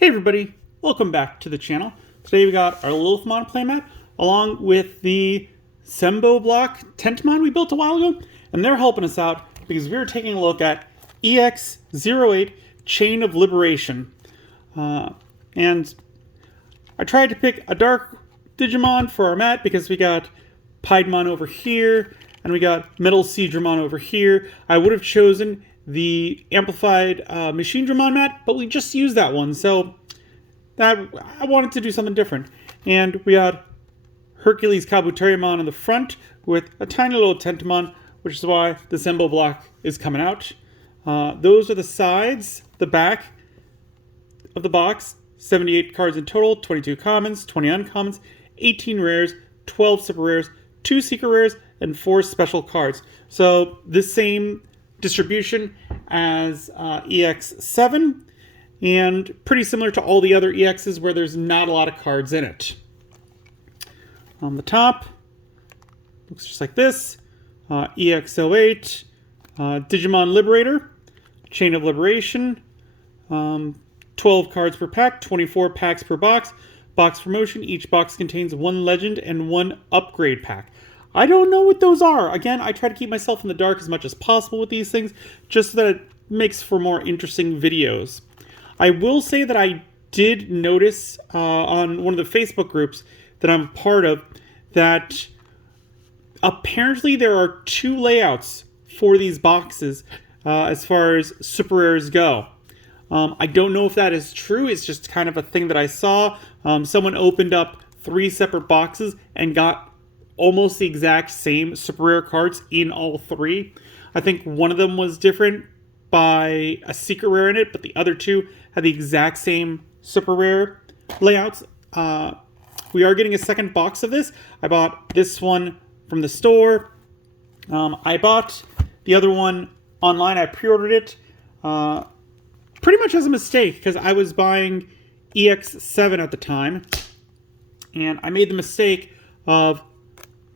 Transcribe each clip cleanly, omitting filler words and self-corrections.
Hey everybody, welcome back to the channel. Today we got our Lilithmon playmat along with the Sembo block Tentomon we built a while ago, and they're helping us out because we were taking a look at EX08 Chain of Liberation. And I tried to pick a dark Digimon for our mat because we got Piedmon over here and we got Metal Seedramon over here. I would have chosen the amplified Machine Dramon mat, but we just used that one, so that I wanted to do something different. And we got Hercules Kabuterimon in the front with a tiny little Tentomon, which is why the Sembo block is coming out. Those are the sides, the back of the box. 78 cards in total, 22 commons, 20 uncommons, 18 rares, 12 super rares, 2 secret rares, and 4 special cards. So this same distribution as EX7, and pretty similar to all the other EXs where there's not a lot of cards in it. On the top, looks just like this. EX08, Digimon Liberator, Chain of Liberation, 12 cards per pack, 24 packs per box. Box promotion, each box contains 1 legend and 1 upgrade pack. I don't know what those are. Again, I try to keep myself in the dark as much as possible with these things, just so that it makes for more interesting videos. I will say that I did notice on one of the Facebook groups that I'm part of that apparently there are 2 layouts for these boxes as far as super rares go. I don't know if that is true. It's just kind of a thing that I saw. Someone opened up 3 separate boxes and got almost the exact same super rare cards in all 3. I think one of them was different by a secret rare in it, but the other 2 had the exact same super rare layouts. We are getting a second box of this. I bought this one from the store. I bought the other one online. I pre-ordered it pretty much as a mistake because I was buying EX7 at the time, and I made the mistake of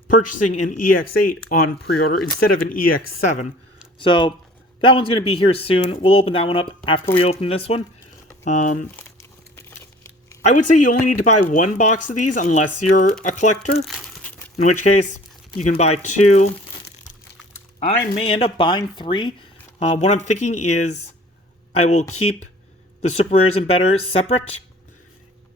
purchasing an EX8 on pre-order instead of an EX7. So that one's going to be here soon. We'll open that one up after we open this one. I would say you only need to buy 1 box of these unless you're a collector, in which case you can buy 2. I may end up buying 3. What I'm thinking is I will keep the super rares and better separate,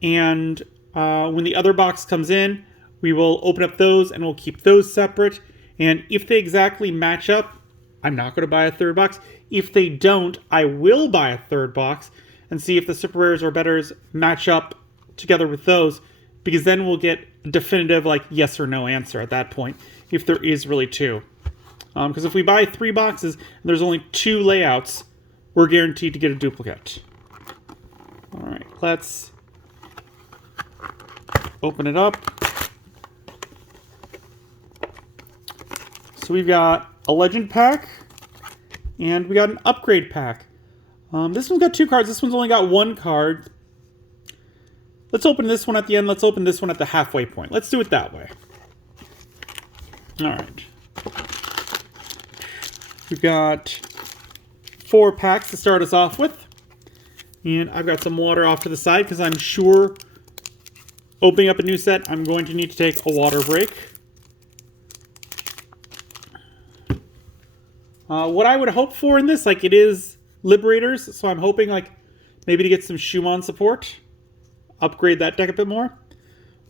and when the other box comes in, we will open up those and we'll keep those separate. And if they exactly match up, I'm not going to buy a 3rd box. If they don't, I will buy a 3rd box and see if the super rares or betters match up together with those, because then we'll get a definitive like yes or no answer at that point, if there is really 2. Because if we buy 3 boxes and there's only 2 layouts, we're guaranteed to get a duplicate. Alright, let's open it up. So we've got a legend pack, and we got an upgrade pack. This one's got 2 cards. This one's only got 1 card. Let's open this one at the end. Let's open this one at the halfway point. Let's do it that way. All right. We've got 4 packs to start us off with. And I've got some water off to the side because I'm sure opening up a new set, I'm going to need to take a water break. What I would hope for in this, like, it is Liberators, so I'm hoping, like, maybe to get some Shumon support. Upgrade that deck a bit more.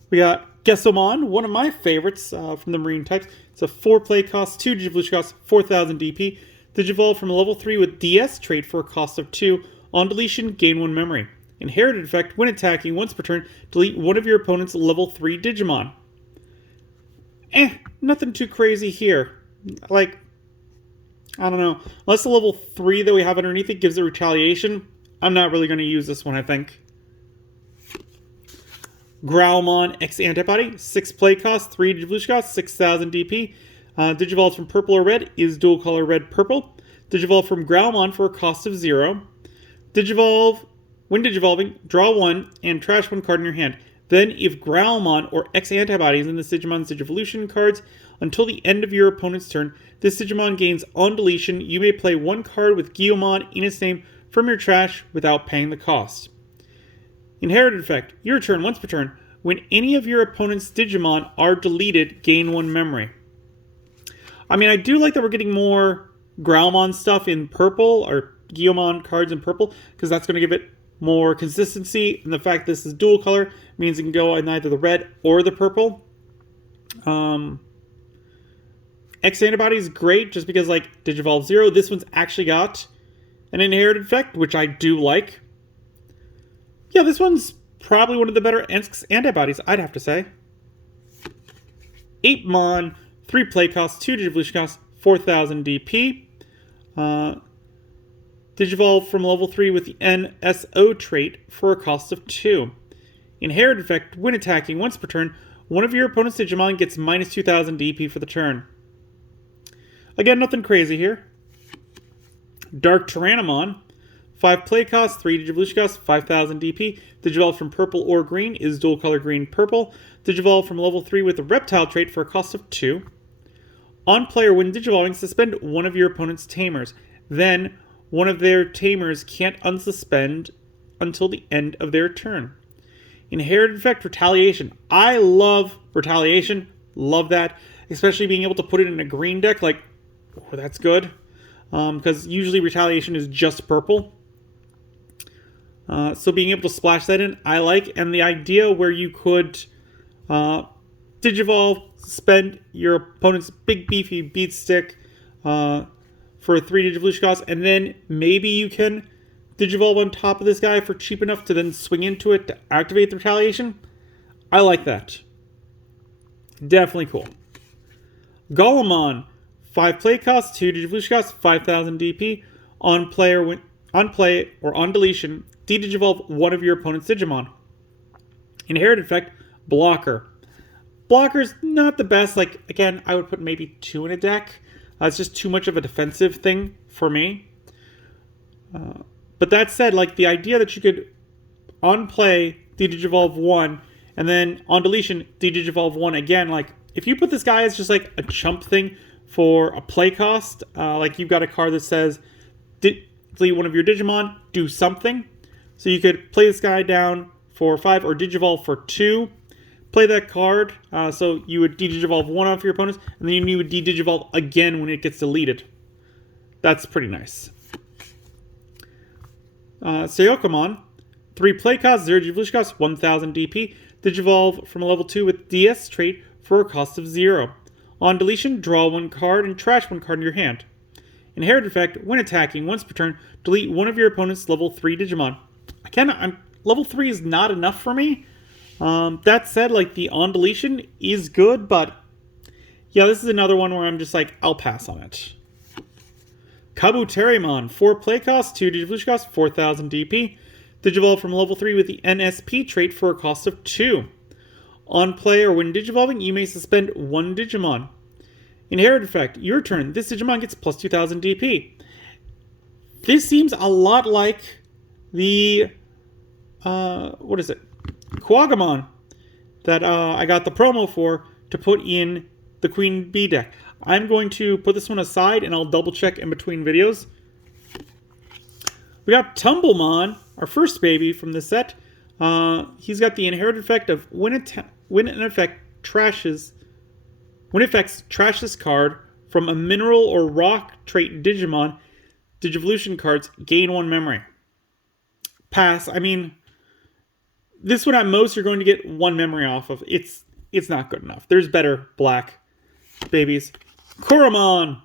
We got Gesomon, one of my favorites from the Marine types. It's a 4 play cost, 2 Digivolution cost, 4,000 DP. Digivolve from level 3 with DS trait for a cost of 2. On deletion, gain 1 memory. Inherited effect, when attacking once per turn, delete one of your opponent's level 3 Digimon. Nothing too crazy here. Like, I don't know. Unless the level 3 that we have underneath it gives a retaliation, I'm not really going to use this one, I think. Growlmon X Antibody, 6 play cost, 3 Digivolution cost, 6,000 DP. Digivolve from purple or red is dual color red-purple. Digivolve from Growlmon for a cost of 0. Digivolve, when Digivolving, draw 1 and trash 1 card in your hand. Then, if Growlmon or X Antibody is in the Digimon's Digivolution cards until the end of your opponent's turn, this Digimon gains on deletion. You may play 1 card with Guillaumon in its name from your trash without paying the cost. Inherited effect. Your turn, once per turn. When any of your opponent's Digimon are deleted, gain 1 memory. I mean, I do like that we're getting more Growlmon stuff in purple, or Digimon cards in purple, because that's going to give it more consistency. And the fact this is dual color means it can go in either the red or the purple. X antibody is great just because, like, Digivolve 0, this one's actually got an inherited effect, which I do like. Yeah, this one's probably one of the better X antibodies, I'd have to say. 8 Mon, 3 play cost, 2 Digivolution cost, 4,000 DP. Digivolve from level 3 with the NSO trait for a cost of 2. Inherited effect, when attacking once per turn, one of your opponent's Digimon gets minus 2,000 DP for the turn. Again, nothing crazy here. Dark Tyrannomon, 5 play cost, 3 Digivolution cost, 5,000 DP. Digivolve from purple or green is dual color green-purple. Digivolve from level 3 with the Reptile trait for a cost of 2. On player, when Digivolving, suspend one of your opponent's Tamers. Then, one of their Tamers can't unsuspend until the end of their turn. Inherited effect, Retaliation. I love Retaliation. Love that. Especially being able to put it in a green deck. Like, oh, that's good. Because usually Retaliation is just purple. So being able to splash that in, I like. And the idea where you could Digivolve, suspend your opponent's big beefy beat stick for a 3 Digivolution cost, and then maybe you can Digivolve on top of this guy for cheap enough to then swing into it to activate the Retaliation. I like that. Definitely cool. Golemon, 5 play cost, 2 Digivolution cost, 5,000 DP. On play or on deletion, de-Digivolve one of your opponent's Digimon. Inherited effect, Blocker. Blocker's not the best. Like, again, I would put maybe 2 in a deck. It's just too much of a defensive thing for me. But that said, like, the idea that you could on play de-Digivolve 1 and then on deletion de-Digivolve 1 again, like, if you put this guy as just like a chump thing for a play cost, like you've got a card that says delete one of your Digimon, do something. So you could play this guy down for 5 or Digivolve for 2. Play that card, so you would de-Digivolve 1 off your opponents, and then you would de-Digivolve again when it gets deleted. That's pretty nice. Seokamon, 3 play cost, 0 Digivolution cost, 1,000 DP. Digivolve from a level 2 with DS trait for a cost of 0. On deletion, draw 1 card and trash 1 card in your hand. Inherited effect, when attacking once per turn, delete one of your opponent's level 3 Digimon. Level 3 is not enough for me. That said, like, the on deletion is good, but yeah, this is another one where I'm just like, I'll pass on it. Kabuterimon, 4 play cost, 2 Digivolution cost, 4,000 DP. Digivolve from level 3 with the NSP trait for a cost of 2. On play or when Digivolving, you may suspend 1 Digimon. Inherited effect, your turn. This Digimon gets plus 2,000 DP. This seems a lot like the, what is it? Kuwagamon that I got the promo for to put in the Queen Bee deck. I'm going to put this one aside and I'll double check in between videos. We got Tumblemon, our first baby from this set. He's got the inherited effect of when an effect trashes this card from a mineral or rock trait Digimon, Digivolution cards gain 1 memory. Pass. I mean, this one at most you're going to get 1 memory off of. It's not good enough. There's better black babies. Koromon.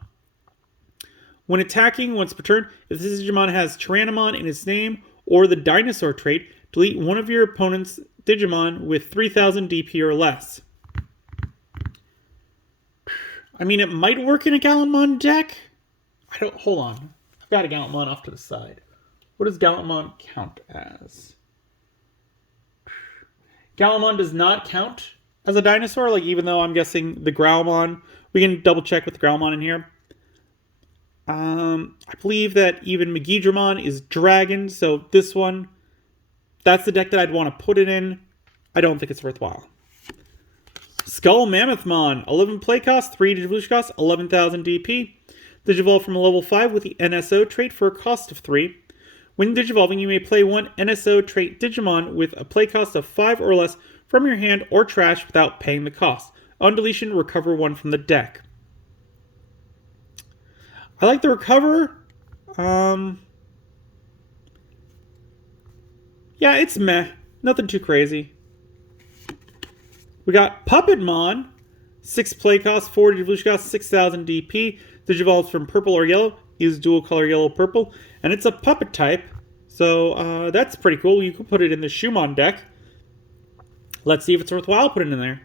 When attacking once per turn, if this Digimon has Tyrannomon in its name or the dinosaur trait, delete one of your opponent's Digimon with 3,000 DP or less. I mean, it might work in a Gallantmon deck. Hold on. I've got a Gallantmon off to the side. What does Gallantmon count as? Gallantmon does not count as a dinosaur, like, even though I'm guessing the Growlmon, we can double check with the Growlmon in here. I believe that even Megidramon is dragon, so this one, that's the deck that I'd want to put it in. I don't think it's worthwhile. Skull Mammothmon, 11 play cost, 3 Digivolution cost, 11,000 DP. Digivolve from a level 5 with the NSO trait for a cost of 3. When Digivolving, you may play one NSO trait Digimon with a play cost of 5 or less from your hand or trash without paying the cost. On deletion, recover one from the deck. I like the recover. Yeah, it's meh. Nothing too crazy. We got Puppetmon. 6 play cost, 4 Digivolution cost, 6,000 DP. Digivolves from purple or yellow. Is dual color yellow-purple. And it's a puppet type. So that's pretty cool. You could put it in the Shumon deck. Let's see if it's worthwhile putting it in there.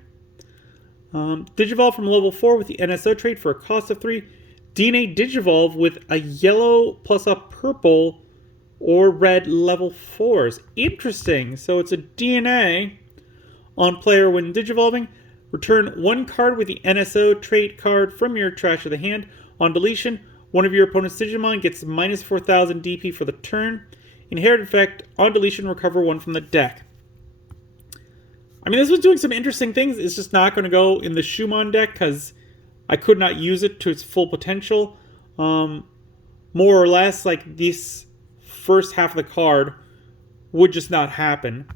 Digivolve from level 4 with the NSO trait for a cost of 3. DNA Digivolve with a yellow plus a purple or red level 4s. Interesting. So it's a DNA on player when Digivolving. Return one card with the NSO trait card from your trash of the hand. On deletion, one of your opponent's Digimon gets minus 4,000 DP for the turn. Inherit effect, on deletion, recover one from the deck. I mean, this was doing some interesting things. It's just not going to go in the Shumon deck because I could not use it to its full potential. More or less, like this first half of the card would just not happen.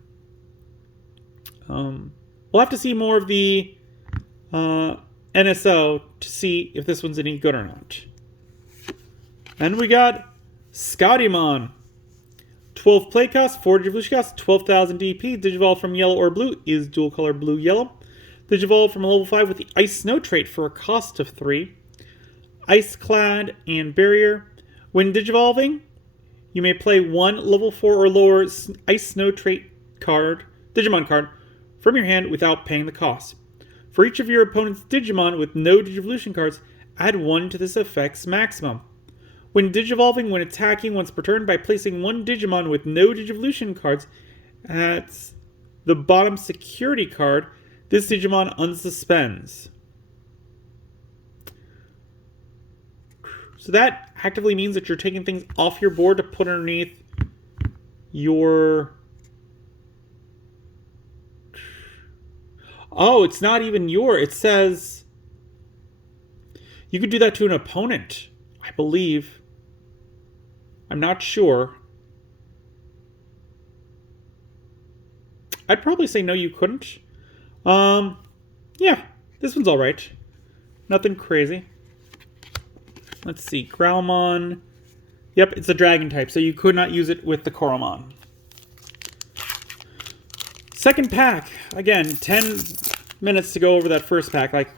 We'll have to see more of the NSO to see if this one's any good or not. And we got Scoutymon. 12 play cost, 4 Digivolution cost, 12,000 DP. Digivolve from yellow or blue is dual color blue-yellow. Digivolve from level 5 with the Ice Snow trait for a cost of 3. Ice Clad and Barrier. When Digivolving, you may play one level 4 or lower Ice Snow trait card, Digimon card, from your hand without paying the cost. For each of your opponent's Digimon with no Digivolution cards, add 1 to this effect's maximum. When Digivolving, when attacking once per turn by placing one Digimon with no Digivolution cards at the bottom security card, this Digimon unsuspends. So that actively means that you're taking things off your board to put underneath your... Oh, it's not even your. It says you could do that to an opponent, I believe. I'm not sure. I'd probably say no, you couldn't. Yeah, this one's all right. Nothing crazy. Let's see, Growlmon. Yep, it's a dragon type, so you could not use it with the Coromon. Second pack. Again, 10 minutes to go over that first pack. Like,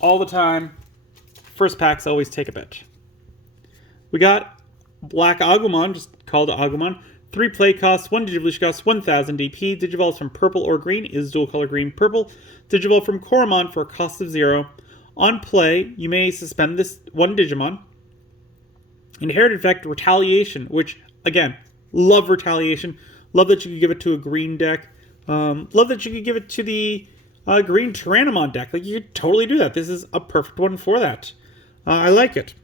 all the time. First packs always take a bit. We got Black Agumon, just called Agumon. 3 play costs, 1 Digivolution costs, 1,000 DP. Digivolves from purple or green is dual color green-purple. Digivolve from Coromon for a cost of 0. On play, you may suspend this one Digimon. Inherit effect, Retaliation, which, again, love Retaliation. Love that you could give it to a green deck. Love that you could give it to the green Tyrannomon deck. Like, you could totally do that. This is a perfect one for that. I like it.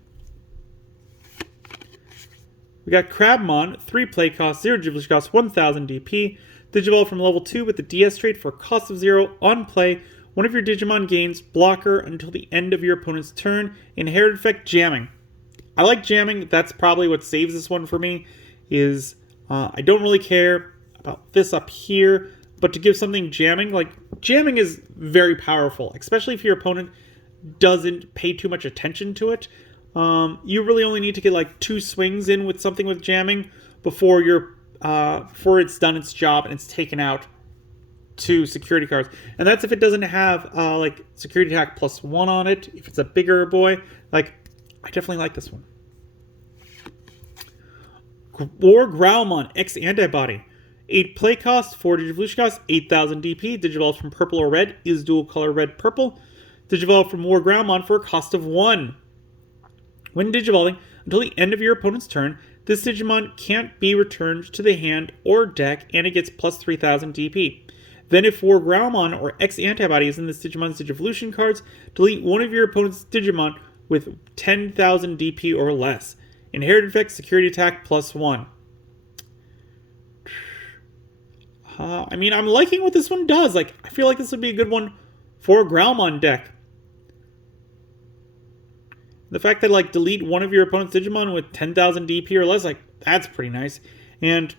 We got Crabmon, 3 play cost, 0 Digivolution cost, 1,000 DP. Digivolve from level 2 with the DS trait for a cost of 0. On play, one of your Digimon gains blocker until the end of your opponent's turn. Inherit effect, Jamming. I like jamming. That's probably what saves this one for me. Is I don't really care about this up here, but to give something jamming, like jamming is very powerful, especially if your opponent doesn't pay too much attention to it. You really only need to get like 2 swings in with something with jamming before before it's done its job and it's taken out 2 security cards. And that's if it doesn't have like security attack +1 on it. If it's a bigger boy, like I definitely like this one. Or Growlmon X Antibody. 8 play cost, 4 Digivolution cost, 8,000 DP. Digivolves from purple or red is dual color red-purple. Digivolve from War Growlmon for a cost of 1. When Digivolving, until the end of your opponent's turn, this Digimon can't be returned to the hand or deck, and it gets plus 3,000 DP. Then if War Growlmon or X Antibody is in this Digimon's Digivolution cards, delete one of your opponent's Digimon with 10,000 DP or less. Inherit effect, security attack +1. I mean, I'm liking what this one does. Like, I feel like this would be a good one for a Growlmon deck. The fact that, like, delete one of your opponent's Digimon with 10,000 DP or less, like, that's pretty nice. And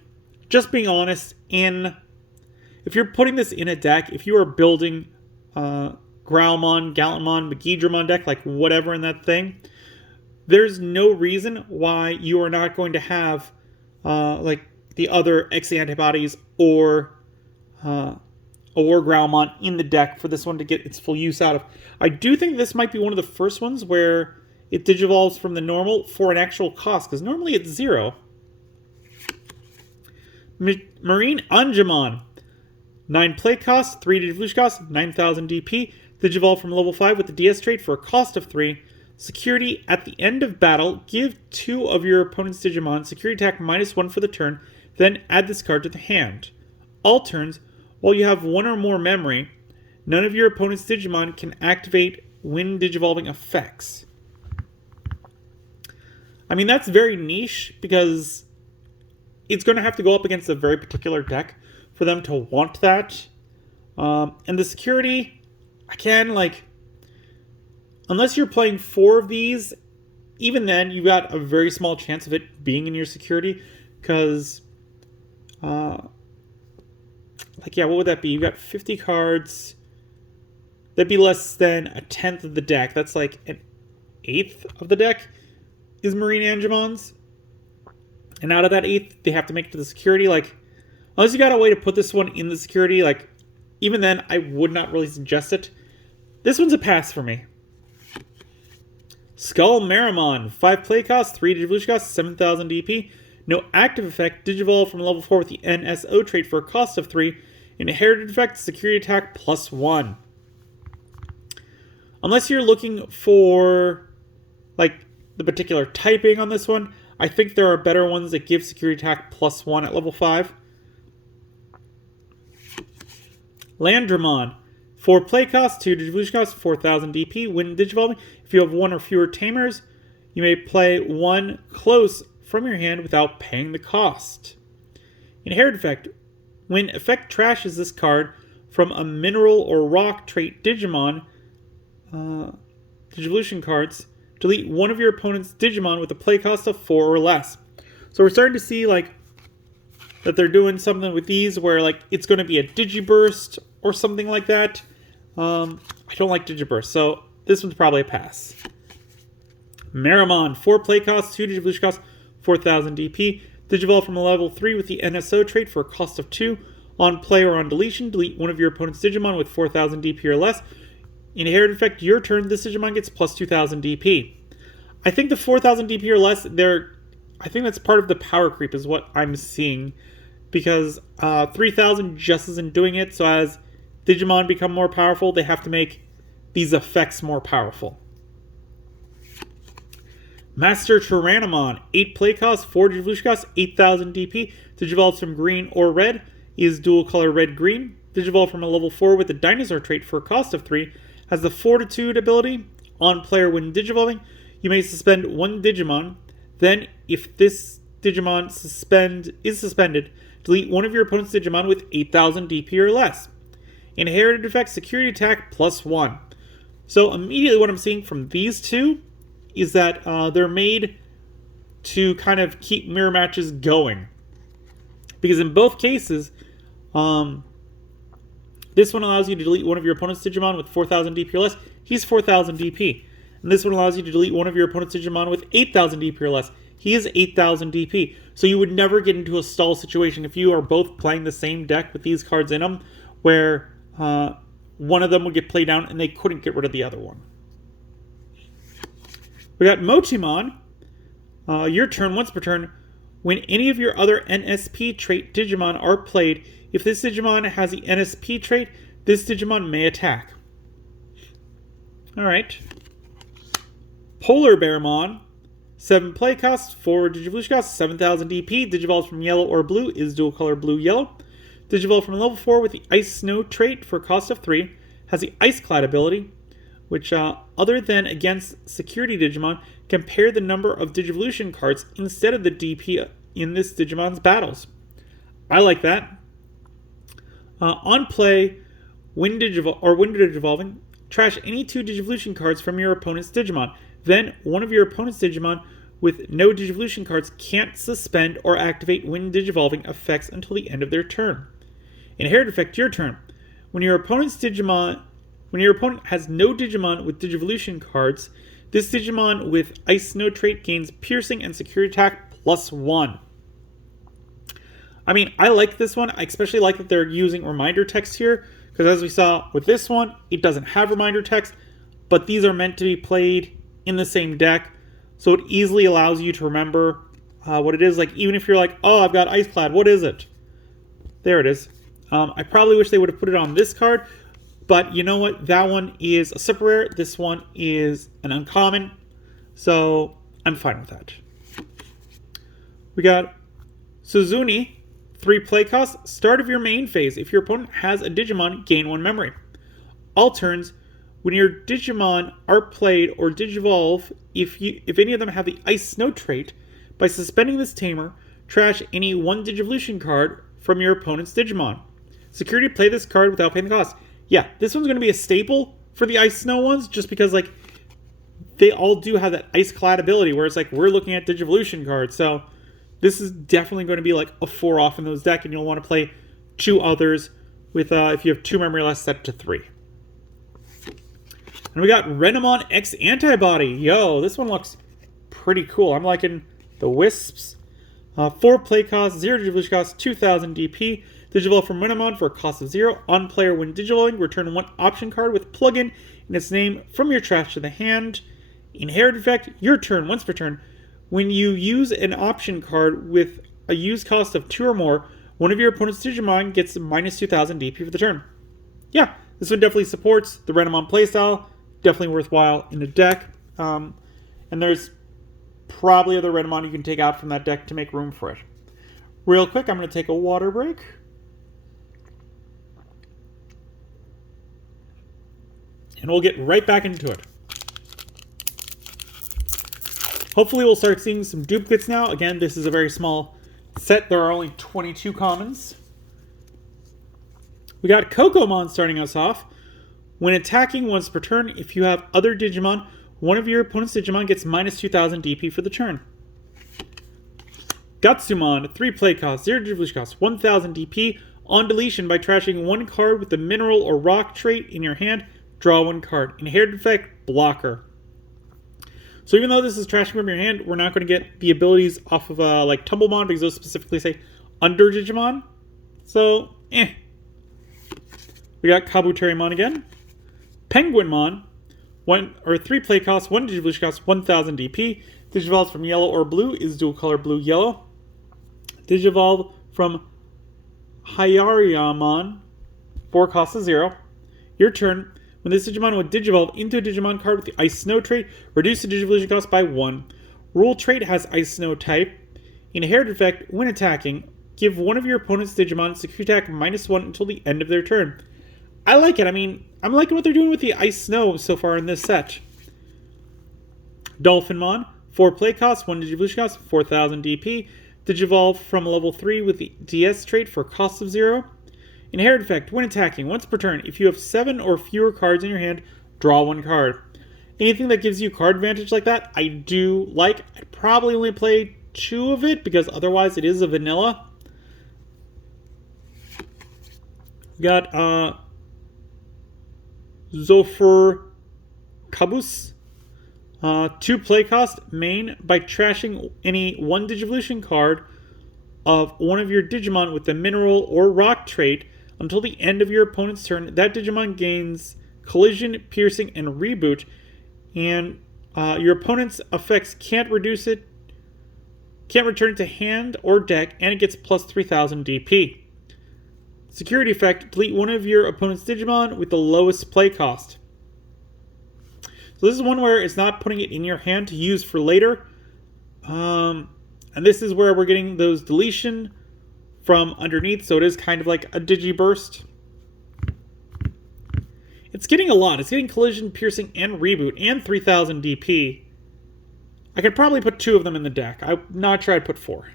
just being honest, if you're putting this in a deck, if you are building Growlmon, Gallantmon, Magidramon deck, like whatever in that thing, there's no reason why you are not going to have like the other X antibodies or Growlmon in the deck for this one to get its full use out of. I do think this might be one of the first ones where it digivolves from the normal for an actual cost, because normally it's 0. Marine Angemon. 9 play cost, 3 Digivolution cost, 9,000 DP. Digivolve from level 5 with the DS trait for a cost of 3. Security, at the end of battle, give 2 of your opponent's Digimon security attack -1 for the turn, then add this card to the hand. All turns, while you have 1 or more memory, none of your opponent's Digimon can activate when digivolving effects. I mean, that's very niche, because it's going to have to go up against a very particular deck for them to want that. And the security, again, like, unless you're playing 4 of these, even then, you've got a very small chance of it being in your security, because, like, yeah, what would that be? You got 50 cards. That'd be less than a 10th of the deck. That's like an 1/8 of the deck is Marine Angemons. And out of that 1/8, they have to make it to the security. Like, unless you got a way to put this one in the security, like, even then, I would not really suggest it. This one's a pass for me. Skull Marimon. 5 play cost, 3 Digivolution cost, 7,000 DP. No active effect. Digivolve from level 4 with the NSO trait for a cost of 3. Inherited effect, security attack +1. Unless you're looking for, like, the particular typing on this one, I think there are better ones that give security attack +1 at level 5. Landramon. 4 play cost, 2 Digivolution cost, 4,000 DP. When digivolving, if you have 1 or fewer tamers, you may play 1 close from your hand without paying the cost. Inherited effect. When effect trashes this card from a mineral or rock trait Digimon, Digivolution cards, delete 1 of your opponent's Digimon with a play cost of 4 or less. So we're starting to see, like, that they're doing something with these where, like, it's going to be a Digiburst or something like that. I don't like Digiburst, so this one's probably a pass. Marimon, 4 play cost, 2 Digivolution cost, 4,000 DP. Digivolve from a level 3 with the NSO trait for a cost of 2. On play or on deletion, delete 1 of your opponent's Digimon with 4,000 DP or less. Inherited effect, your turn, this Digimon gets plus 2,000 DP. I think the 4,000 DP or less, I think that's part of the power creep is what I'm seeing. Because 3,000 just isn't doing it, so as Digimon become more powerful, they have to make these effects more powerful. Master Tyrannomon, 8 play cost, 4 Digivolution cost, 8,000 DP. Digivolves from green or red, is dual color red-green. Digivolve from a level 4 with the Dinosaur trait for a cost of 3. Has the Fortitude ability. On player when digivolving, you may suspend 1 Digimon. Then, if this Digimon is suspended, delete 1 of your opponent's Digimon with 8,000 DP or less. Inherited effect, security attack +1. So immediately what I'm seeing from these two is that they're made to kind of keep mirror matches going. Because in both cases, this one allows you to delete 1 of your opponent's Digimon with 4,000 DP or less. He's 4,000 DP. And this one allows you to delete 1 of your opponent's Digimon with 8,000 DP or less. He is 8,000 DP. So you would never get into a stall situation if you are both playing the same deck with these cards in them, where one of them would get played down and they couldn't get rid of the other one. We got Motimon. Your turn, once per turn. When any of your other NSP trait Digimon are played, if this Digimon has the NSP trait, this Digimon may attack. Alright. Polar Bearmon. 7 play cost, 4 Digivolution cost, 7,000 DP. Digivolves from yellow or blue, is dual color blue-yellow. Digivolve from level 4 with the Ice Snow trait for a cost of 3. Has the Ice Clad ability, which, other than against security Digimon, compare the number of Digivolution cards instead of the DP in this Digimon's battles. I like that. On play, when digivolving, trash any 2 Digivolution cards from your opponent's Digimon. Then, 1 of your opponent's Digimon with no Digivolution cards can't suspend or activate when Digivolving effects until the end of their turn. Inherit effect, your turn. When your opponent has no Digimon with Digivolution cards, this Digimon with Ice Snow trait gains Piercing and Security Attack +1. I mean, I like this one. I especially like that they're using reminder text here, because as we saw with this one, it doesn't have reminder text, but these are meant to be played in the same deck, so it easily allows you to remember what it is. Like, even if you're like, oh, I've got Ice Clad, what is it? There it is. I probably wish they would have put it on this card, but you know what? That one is a super rare. This one is an uncommon, so I'm fine with that. We got Suzuni, 3 play costs, start of your main phase. If your opponent has a Digimon, gain 1 memory. All turns, when your Digimon are played or Digivolve, if any of them have the Ice Snow trait, by suspending this tamer, trash any 1 Digivolution card from your opponent's Digimon. Security, play this card without paying the cost. Yeah, this one's going to be a staple for the Ice Snow ones, just because like they all do have that Ice Clad ability, where it's like we're looking at Digivolution cards, so this is definitely going to be like a 4 off in those deck, and you'll want to play 2 others with if you have 2 memory less, set to 3. And we got Renamon X Antibody. Yo, this one looks pretty cool. I'm liking the Wisps. 4 play costs, 0 Digivolution costs, 2000 DP. Digivolve from Renamon for a cost of 0. On player, when Digivolving, return 1 option card with plugin in its name from your trash to the hand. Inherit effect, your turn, once per turn. When you use an option card with a use cost of 2 or more, one of your opponent's Digimon gets minus 2000 DP for the turn. Yeah, this one definitely supports the Renamon playstyle. Definitely worthwhile in the deck. And there's probably other Renamon you can take out from that deck to make room for it. Real quick, I'm going to take a water break. And we'll get right back into it. Hopefully we'll start seeing some duplicates now. Again, this is a very small set. There are only 22 commons. We got Kokomon starting us off. When attacking once per turn, if you have other Digimon, one of your opponent's Digimon gets minus 2000 DP for the turn. Gatsumon, 3 play cost, 0 Digivolution cost, 1000 DP. On deletion, by trashing 1 card with the mineral or rock trait in your hand, draw 1 card. Inherit effect, blocker. So even though this is trashing from your hand, we're not going to get the abilities off of like Tumblemon, because those specifically say under Digimon. So, We got Kabuterimon again. Penguinmon, 3 play costs, 1 Digivolution costs, 1000 DP. Digivolves from yellow or blue is dual color blue-yellow. Digivolve from Hyariamon, 4 costs of 0. Your turn. When this Digimon would Digivolve into a Digimon card with the Ice Snow trait, reduce the Digivolution cost by 1. Rule trait has Ice Snow type. Inherit effect, when attacking, give one of your opponent's Digimon Security Attack -1 until the end of their turn. I like it. I mean, I'm liking what they're doing with the Ice Snow so far in this set. Dolphinmon, 4 play costs, 1 Digivolution cost, 4000 DP. Digivolve from level 3 with the DS trait for a cost of 0. Inherit effect, when attacking, once per turn, if you have 7 or fewer cards in your hand, draw 1 card. Anything that gives you card advantage like that, I do like. I'd probably only play 2 of it, because otherwise it is a vanilla. We got Zofur Kabus. 2 play cost, main, by trashing any 1 Digivolution card of one of your Digimon with the mineral or rock trait until the end of your opponent's turn. That Digimon gains collision, piercing, and reboot, and your opponent's effects can't reduce it, can't return it to hand or deck, and it gets plus 3000 DP. Security effect, delete one of your opponent's Digimon with the lowest play cost. So this is one where it's not putting it in your hand to use for later. And this is where we're getting those deletion from underneath, so it is kind of like a Digiburst. It's getting a lot. It's getting collision, piercing, and reboot, and 3000 DP. I could probably put 2 of them in the deck. I'm not sure I'd put 4.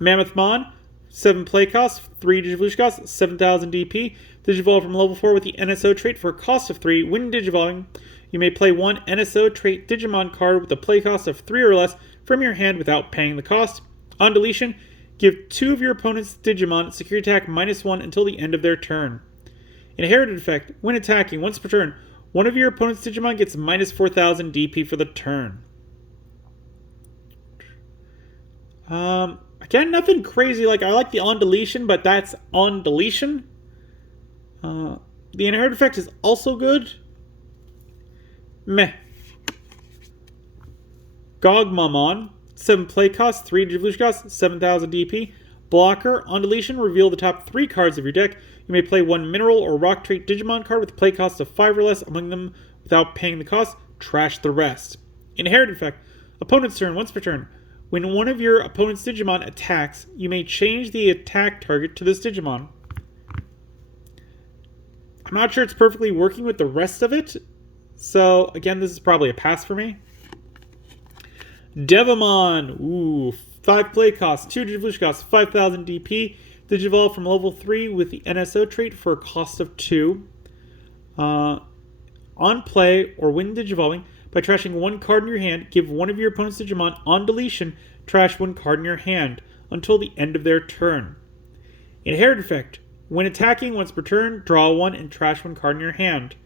Mammothmon, 7 play costs, 3 Digivolution costs, 7000 DP. Digivolve from level 4 with the NSO trait for a cost of 3. When Digivolving, you may play one NSO trait Digimon card with a play cost of 3 or less from your hand without paying the cost. On deletion, give 2 of your opponent's Digimon security attack -1 until the end of their turn. Inherited effect, when attacking once per turn, one of your opponent's Digimon gets -4000 DP for the turn. Again, nothing crazy. Like, I like the on deletion, but that's on deletion. The inherited effect is also good. Meh. Gogmamon, 7 play cost, 3 devolution cost, 7000 DP. Blocker, on deletion, reveal the top 3 cards of your deck. You may play one mineral or rock trait Digimon card with a play cost of 5 or less among them without paying the cost. Trash the rest. Inherited effect, opponent's turn, once per turn. When one of your opponent's Digimon attacks, you may change the attack target to this Digimon. I'm not sure it's perfectly working with the rest of it, so again, this is probably a pass for me. Devamon, ooh, 5 play cost, 2 devolution cost, 5000 DP. Digivolve from level 3 with the NSO trait for a cost of 2. On play or when digivolving, by trashing 1 card in your hand, give one of your opponent's Digimon on deletion, trash 1 card in your hand until the end of their turn. Inherited effect, when attacking once per turn, draw 1 and trash 1 card in your hand.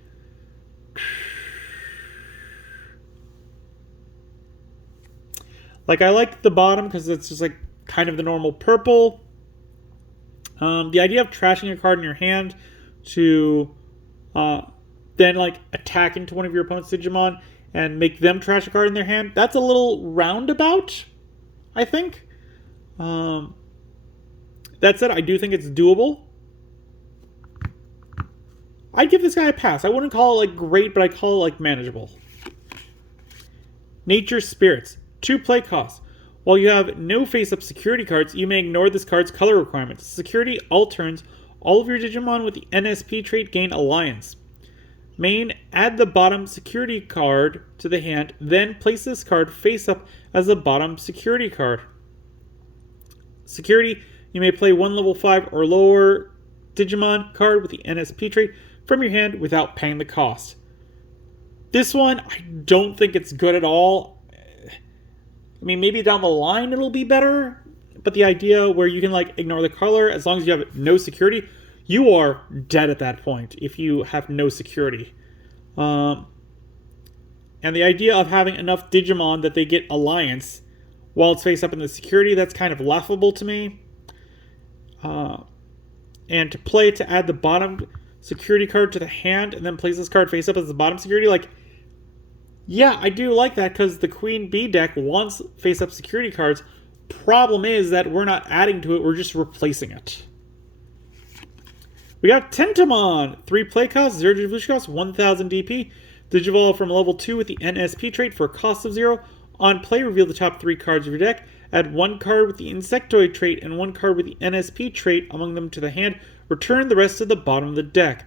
Like, I like the bottom because it's just like kind of the normal purple. The idea of trashing a card in your hand to then like attack into one of your opponent's Digimon and make them trash a card in their hand, that's a little roundabout, I think. That said, I do think it's doable. I'd give this guy a pass. I wouldn't call it like great, but I'd call it like manageable. Nature Spirits, 2 play costs. While you have no face-up security cards, you may ignore this card's color requirements. Security all turns, all of your Digimon with the NSP trait gain Alliance. Main, add the bottom security card to the hand, then place this card face-up as the bottom security card. Security, you may play 1 level 5 or lower Digimon card with the NSP trait from your hand without paying the cost. This one, I don't think it's good at all. I mean, maybe down the line it'll be better, but the idea where you can like ignore the color as long as you have no security, you are dead at that point if you have no security. And the idea of having enough Digimon that they get Alliance while it's face up in the security, that's kind of laughable to me. And to play to add the bottom security card to the hand and then place this card face up as the bottom security, like, yeah, I do like that because the Queen Bee deck wants face-up security cards. Problem is that we're not adding to it, we're just replacing it. We got Tentamon, 3 play cost, 0 devolution cost, 1000 DP. Digivolve from level 2 with the NSP trait for a cost of 0. On play, reveal the top 3 cards of your deck. Add 1 card with the Insectoid trait and 1 card with the NSP trait among them to the hand. Return the rest to the bottom of the deck.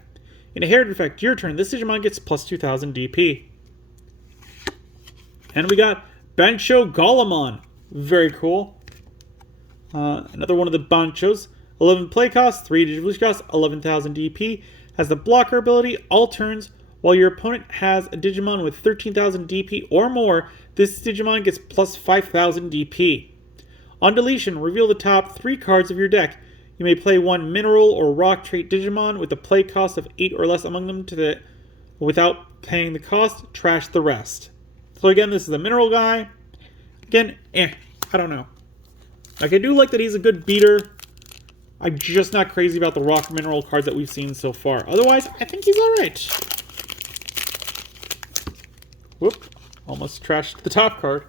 Inherited effect, your turn. This Digimon gets plus 2000 DP. And we got Bancho Golemon. Very cool. Another one of the Banchos. 11 play cost, 3 devolution cost, 11,000 DP. Has the blocker ability all turns. While your opponent has a Digimon with 13,000 DP or more, this Digimon gets plus 5,000 DP. On deletion, reveal the top 3 cards of your deck. You may play 1 mineral or rock trait Digimon with a play cost of 8 or less among them without paying the cost. Trash the rest. So again, this is a mineral guy. Again, I don't know. Like, I do like that he's a good beater. I'm just not crazy about the rock mineral cards that we've seen so far. Otherwise, I think he's alright. Whoop. Almost trashed the top card.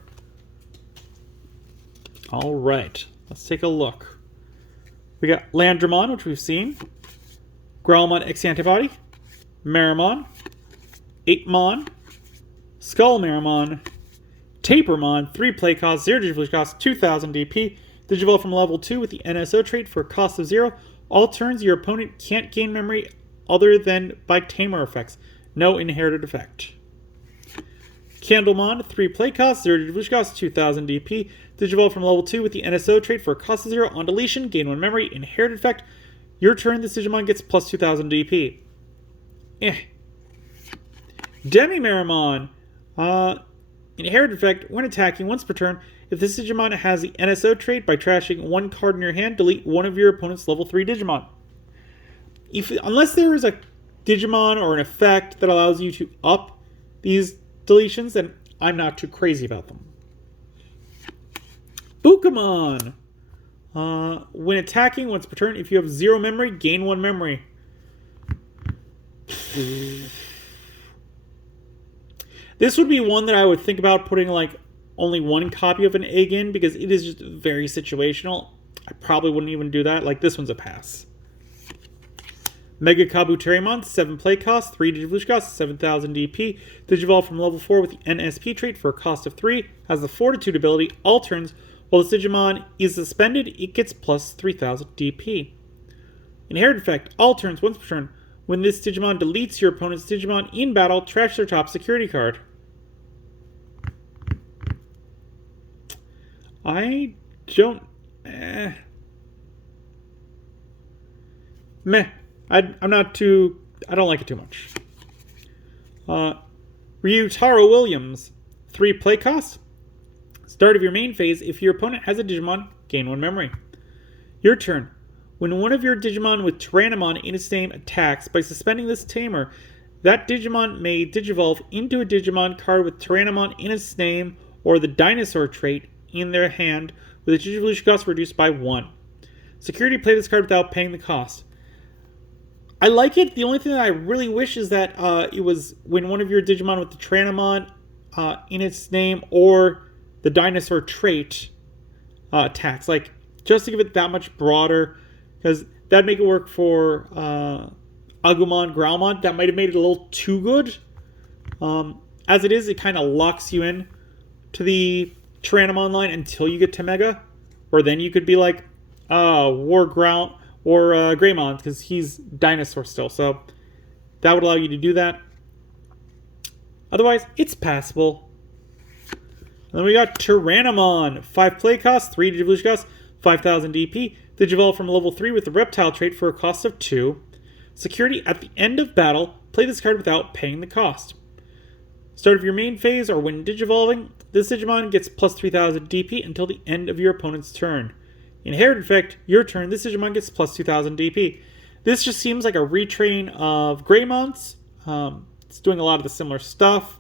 Alright. Let's take a look. We got Landramon, which we've seen. Growlmon X Antibody. Marimon. 8mon. Skullmarimon, Tapermon, 3 play cost, 0 devolution cost, 2000 DP. Digivolve from level 2 with the NSO trait for a cost of 0. All turns, your opponent can't gain memory other than by tamer effects. No inherited effect. Candlemon, 3 play cost, 0 devolution cost, 2000 DP. Digivolve from level 2 with the NSO trait for a cost of 0. On deletion, gain 1 memory. Inherited effect. Your turn, this Digimon gets plus 2000 DP. Demi-Meramon. Inherit effect, when attacking once per turn, if this Digimon has the NSO trait, by trashing one card in your hand, delete one of your opponent's level 3 Digimon. Unless there is a Digimon or an effect that allows you to up these deletions, then I'm not too crazy about them. Bukamon. When attacking once per turn, if you have 0 memory, gain 1 memory. This would be one that I would think about putting like only one copy of an egg in, because it is just very situational. I probably wouldn't even do that. Like, this one's a pass. Mega Kabuterimon, 7 play cost, 3 Digivolution cost, 7,000 DP. Digivolve from level 4 with the NSP trait for a cost of 3. Has the Fortitude ability. All turns, while this Digimon is suspended, it gets plus 3,000 DP. Inherit effect. All turns, once per turn. When this Digimon deletes your opponent's Digimon in battle, trash their top security card. I don't... Meh. I'm not too... I don't like it too much. Ryutaro Williams. 3 play cost. Start of your main phase. If your opponent has a Digimon, gain 1 memory. Your turn. When one of your Digimon with Tyrannomon in its name attacks, by suspending this tamer, that Digimon may Digivolve into a Digimon card with Tyrannomon in its name or the Dinosaur trait in their hand, with a Digivolution cost reduced by 1. Security, play this card without paying the cost. I like it. The only thing that I really wish is that it was when one of your Digimon with the Tyrannomon in its name or the Dinosaur trait attacks. Like, just to give it that much broader, because that'd make it work for Agumon, Growlmon. That might have made it a little too good. As it is, it kind of locks you in to the Tyrannomon line until you get to Mega, or then you could be like Greymon, because he's Dinosaur still, so that would allow you to do that. Otherwise, it's passable. And then we got Tyrannomon. 5 play cost, 3 Digivolution cost, 5,000 DP. Digivolve from level 3 with the Reptile trait for a cost of 2. Security, at the end of battle, play this card without paying the cost. Start of your main phase, or when Digivolving, this Digimon gets plus 3,000 DP until the end of your opponent's turn. Inherit effect, your turn, this Digimon gets plus 2,000 DP. This just seems like a retrain of Greymons. It's doing a lot of the similar stuff.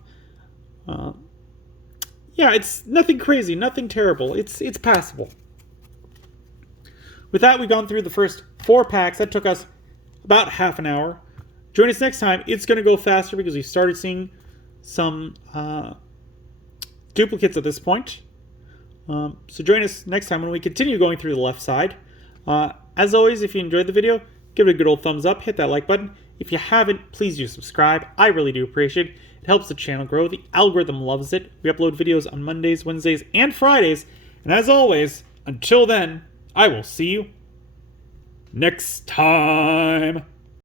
Yeah, it's nothing crazy, nothing terrible. It's passable. With that, we've gone through the first 4 packs. That took us about half an hour. Join us next time. It's going to go faster because we started seeing some duplicates at this point. So join us next time when we continue going through the left side. As always, if you enjoyed the video, give it a good old thumbs up, hit that like button. If you haven't, please do subscribe. I really do appreciate it. It helps the channel grow. The algorithm loves it. We upload videos on Mondays, Wednesdays, and Fridays. And as always, until then, I will see you next time.